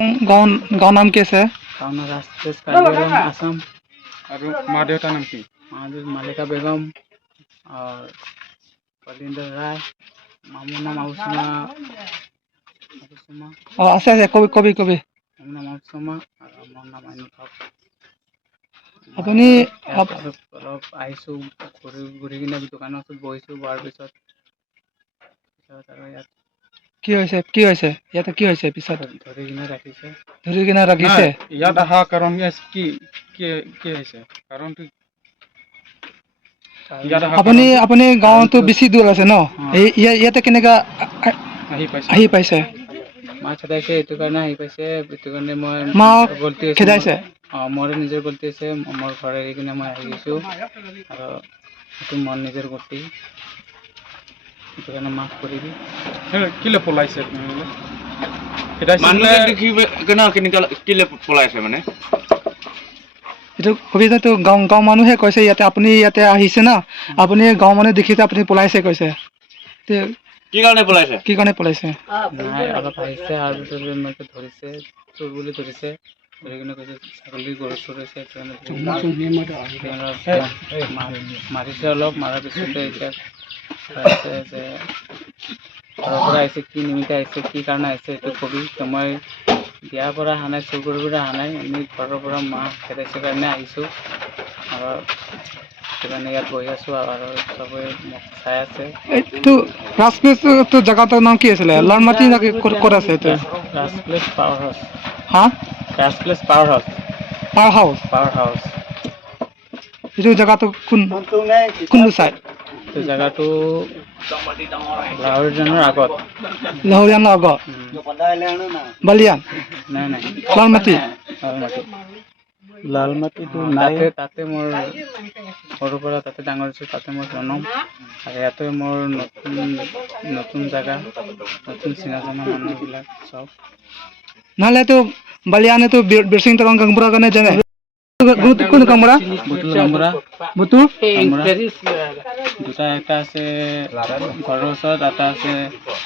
गाँव नाम कैसे है? गाँव राष्ट्रीय कार्यालय आसाम। और माँ देवता नाम की मालिका बेगम और पलिंदर राय, मामुना माउसमा আছে কবি মামুনা মাউসमा और আমার নাম আইনুল হক। আপুনি অলপ আহিছোঁ ঘূৰি কিনে দোকানত বহিছোঁ বহাৰ পিছত আৰু ইয়াত কি হৈছে ইয়াতে কি হৈছে পিছত ধৰি কিনে ৰাখিছে। ৰাখিছে ইয়াত অহা কাৰণ কি হৈছে কাৰণটো আপুনি গাঁৱতো বেছি দূৰ আছে ন ইয়াতে কেনেকা আহি পাইছে মাছ খেদাইছে এইটো কাৰণে আহি পাইছে এইটো কাৰণে মই গলতি খেদাইছে মোৰ নিজৰ গলতি আছে মোৰ ঘৰ এৰি কিনে মই আহি গৈছোঁ আৰু এইটো মোৰ নিজৰ গলতি এইটো কাৰণে মাফ কৰিবি কিলে পলাইছে কিলে পলাইছে মানে এইটো কবিতাটো গাঁও মানুহে কৈছে ইয়াতে আপুনি ইয়াতে আহিছে না আপুনি গাঁও মানুহে দেখিছে আপুনি পলাইছে কৈছে কি কাৰণে পলাইছে নাই অলপ আহিছে আৰু পিছত ধৰিছে চোৰ বুলি ধৰিছে ধৰি কিনে কৈছে ছাগলী গৰু চুৰিছে মাৰিছে অলপ মাৰাৰ পিছতে এতিয়া কৈছে যে ঘৰৰ পৰা আহিছে কি নিমিত্তে আহিছে কি কাৰণে আহিছে এইটো কবি মই বিয়াৰ পৰা অহা নাই চুৰ কৰিবলৈ অহা নাই আমি ঘৰৰ পৰা মাহ খেদাইছে কাৰণে আহিছোঁ আৰু সেইকাৰণে ইয়াত বহি আছোঁ আৰু চবেই মোক চাই আছে এইটো ৰাজপ্লেচটো জেগাটোৰ নাম কি আছিলে লালমাটি নাকি ক'ত আছে এইটো ৰাজপ্লেচ পাৱাৰ হাউচ হা ৰাজপ্লেচ পাৱাৰ হাউচ এইটো জেগাটো কোনটো চাইড এইটো জেগাটো লাহৰীজানৰ আগত বালিয়ান নাই লালমাটিটো তাতে মোৰ সৰুৰ পৰা তাতে ডাঙৰ হৈছোঁ তাতে মোৰ জন্ম আৰু ইয়াতে মোৰ নতুন জেগা নতুন চিনা জনা মানুহবিলাক চব নহ'লে এইটো বালিয়ান এইটো বিৰচিং তৰং গাংবুৰা কাৰণে জানে কোন কামৰা দুটা এটা আছে ঘৰৰ ওচৰত এটা আছে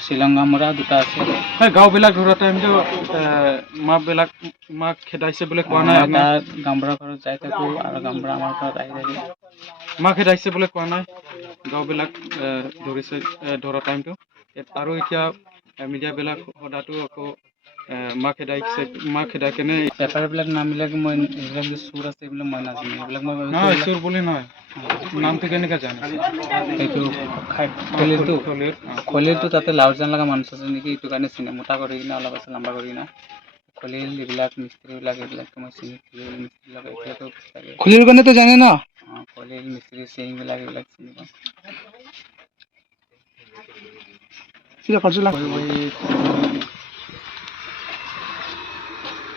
শ্ৰীলংকামৰা দুটা আছে গাঁওবিলাক ধৰা টাইমটো মাক খেদাইছে বুলি কোৱা নাই গামবুঢ়া ঘৰত যাই থাকোঁ আৰু গামবুঢ়া আমাৰ ঘৰত আহি থাকে মাক খেদাইছে বুলি কোৱা নাই গাঁওবিলাক ধৰিছে ধৰা টাইমটো আৰু এতিয়া মিডিয়াবিলাক সদায়তো আকৌ মাক খেদাই কেনে পেপাৰবিলাক নামবিলাক মই এইবিলাক যে চুৰ আছে এইবিলাক মই নাজানো এইবিলাক মই নহয় চুৰ বুলি নহয় নামটো কেনেকৈ জানে এইটো খলিলটো তাতে লাউৰজান লগা মানুহ আছে নেকি এইটো কাৰণে চিনে মোটা কৰি কিনে অলপ আছে লম্বা কৰি কিনে খলিল এইবিলাক মিস্ত্ৰীবিলাক এইবিলাকতো মই চিনি মিস্ত্ৰীবিলাক এতিয়াতো খলিল কাৰণেতো জানে ন খলিল মিস্ত্ৰী চিংবিলাক এইবিলাক চিনি পাওঁ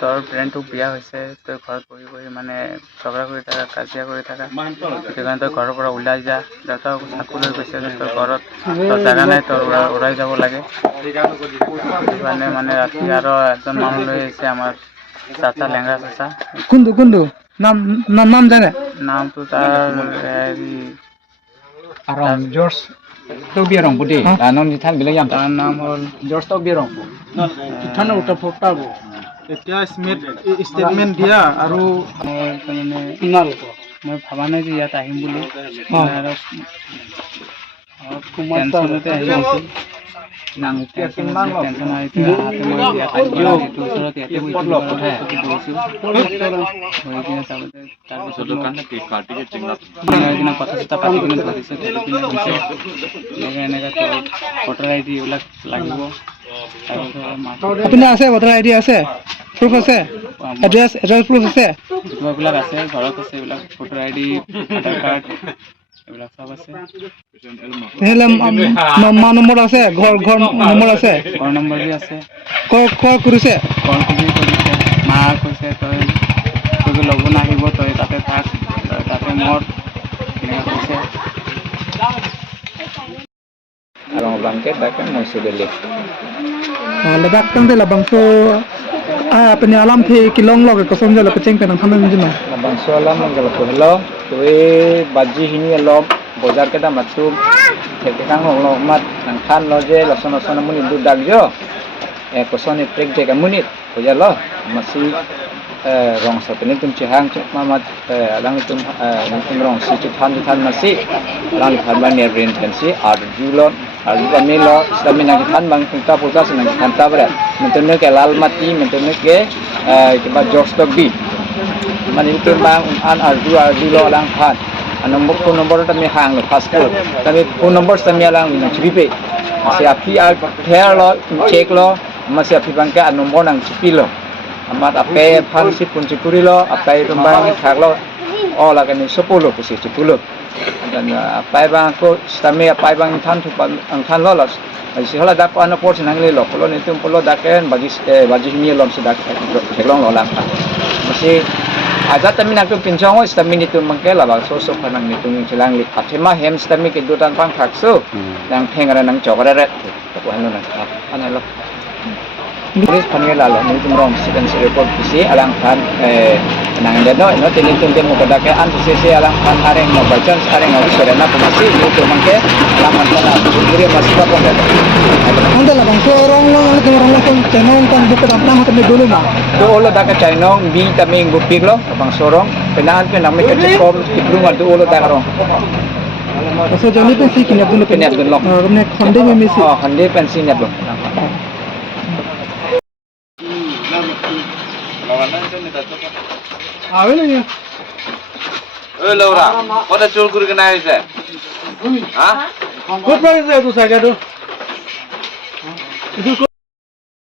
তোৰ ফ্ৰেণ্ডটো বিয়া হৈছে তই ঘৰত বহি মানে ঝগড়া কৰি থাকা কাজিয়া কৰি থাকা সেইটো কাৰণে তই ঘৰৰ পৰা ওলাই যা দেউতাক চাকৰি গৈছে তই ঘৰত তোৰ জেগা নাই তোৰ ওলাই যাব লাগে সেইটো কাৰণে মানে ৰাতি আৰু এজন মানুহ লৈ আহিছে আমাৰ চাচা লেঙৰা চাচা কোনটো নাম জানে নামটো তাৰ George Tobiarong Budi, anon di tan bilang yang তাৰ নাম হ'ল George Tobiarong. থানা উঠা ফটাব এতিয়া ষ্টেটমেণ্ট দিয়া আৰু মই ভবা নাই যে ইয়াত আহিম বুলি আৰু টেনশ্যনতে আহি গৈছোঁ টেনশ্যন আহি মই ইয়াত আহিছোঁ ওচৰত ইয়াতে বহি কিনে কথা চথা পাতি কিনে ধৰিছে এনেকৈ ভোটাৰ ID এইবিলাক লাগিব আপোনাৰ আছে ভোটাৰ ID আছে প্ৰুফ আছে এড্ৰেছ প্ৰুফ আছে এইবিলাক আছে ঘৰত আছে এইবিলাক ভোটাৰ ID আধাৰ কাৰ্ড এইবিলাক চব আছে মা নম্বৰ আছে ঘৰ নম্বৰ আছে ঘৰ নম্বৰ বি আছে কল কৰিছে মা কৈছে তই ল'ব নাহিব তই তাতে থাক তাতে মৰ কৈছে Arong bangkit bahkan mau sudah lihat. Ledak kan dia labang so penyalam thi kilong log ko som jala peceng penang thamen jino Labang soalam kalau hello, tuh baji ini log bozar kita masuk. Ketika ngolong mat nang kan loje lason muni dudagjo. Koson itrik jaga munit. ya lo masih rong satu ni tum cihang mamat alang tum rong si cutan masih alang than ban ne brain tensi arju kami lo stamina than bang kita putar senang than tabret mentene ke lal mati mentene ke kita jokes bi mani tum bang an arju lo alang than nomor kami hang lo passport kami phone number kami alang na chipe masih api al pair lo check lo masih api bangka nomor nang chipi lo amat ape pan si pun cipuri lo apai tumbang khak lo ola kan 10 ke 10 dan apai bang ko stame apai bang than tu ang than lo si hala dak an por senang le lo polo ni tum polo daken bagi ni lom sedak teklong lo lang masih aja tapi nak tu pincong stame ni tu mangke la ba so panang ni tu jelang li athema hem stame ke dutan pang khak so nang thengara nang chokara ret ko hanu nang anai lo Polis panggil lalu, ini tumrong sekian report visi alang kan nang deno, no tini temu pada ke an sisi alang kan areng no bacan areng no serena pemasi itu mangke alang kan beri masih apa pun deh. Anda lah bang, orang pun cenong kan bukan apa nama kami dulu mah. Tu olah dah ke cenong bi kami ngupik lo, bang sorong, penahan pe namanya cekom ibrungan tu olah dah kerong. So jadi pensi kini abdul lo. Kami khande में मिसी. Oh khande pensi ni lo. आवे नहीं Oi Laura, pada cul kuri kena aja. Hah? Kau pergi saya tu saja tu. Itu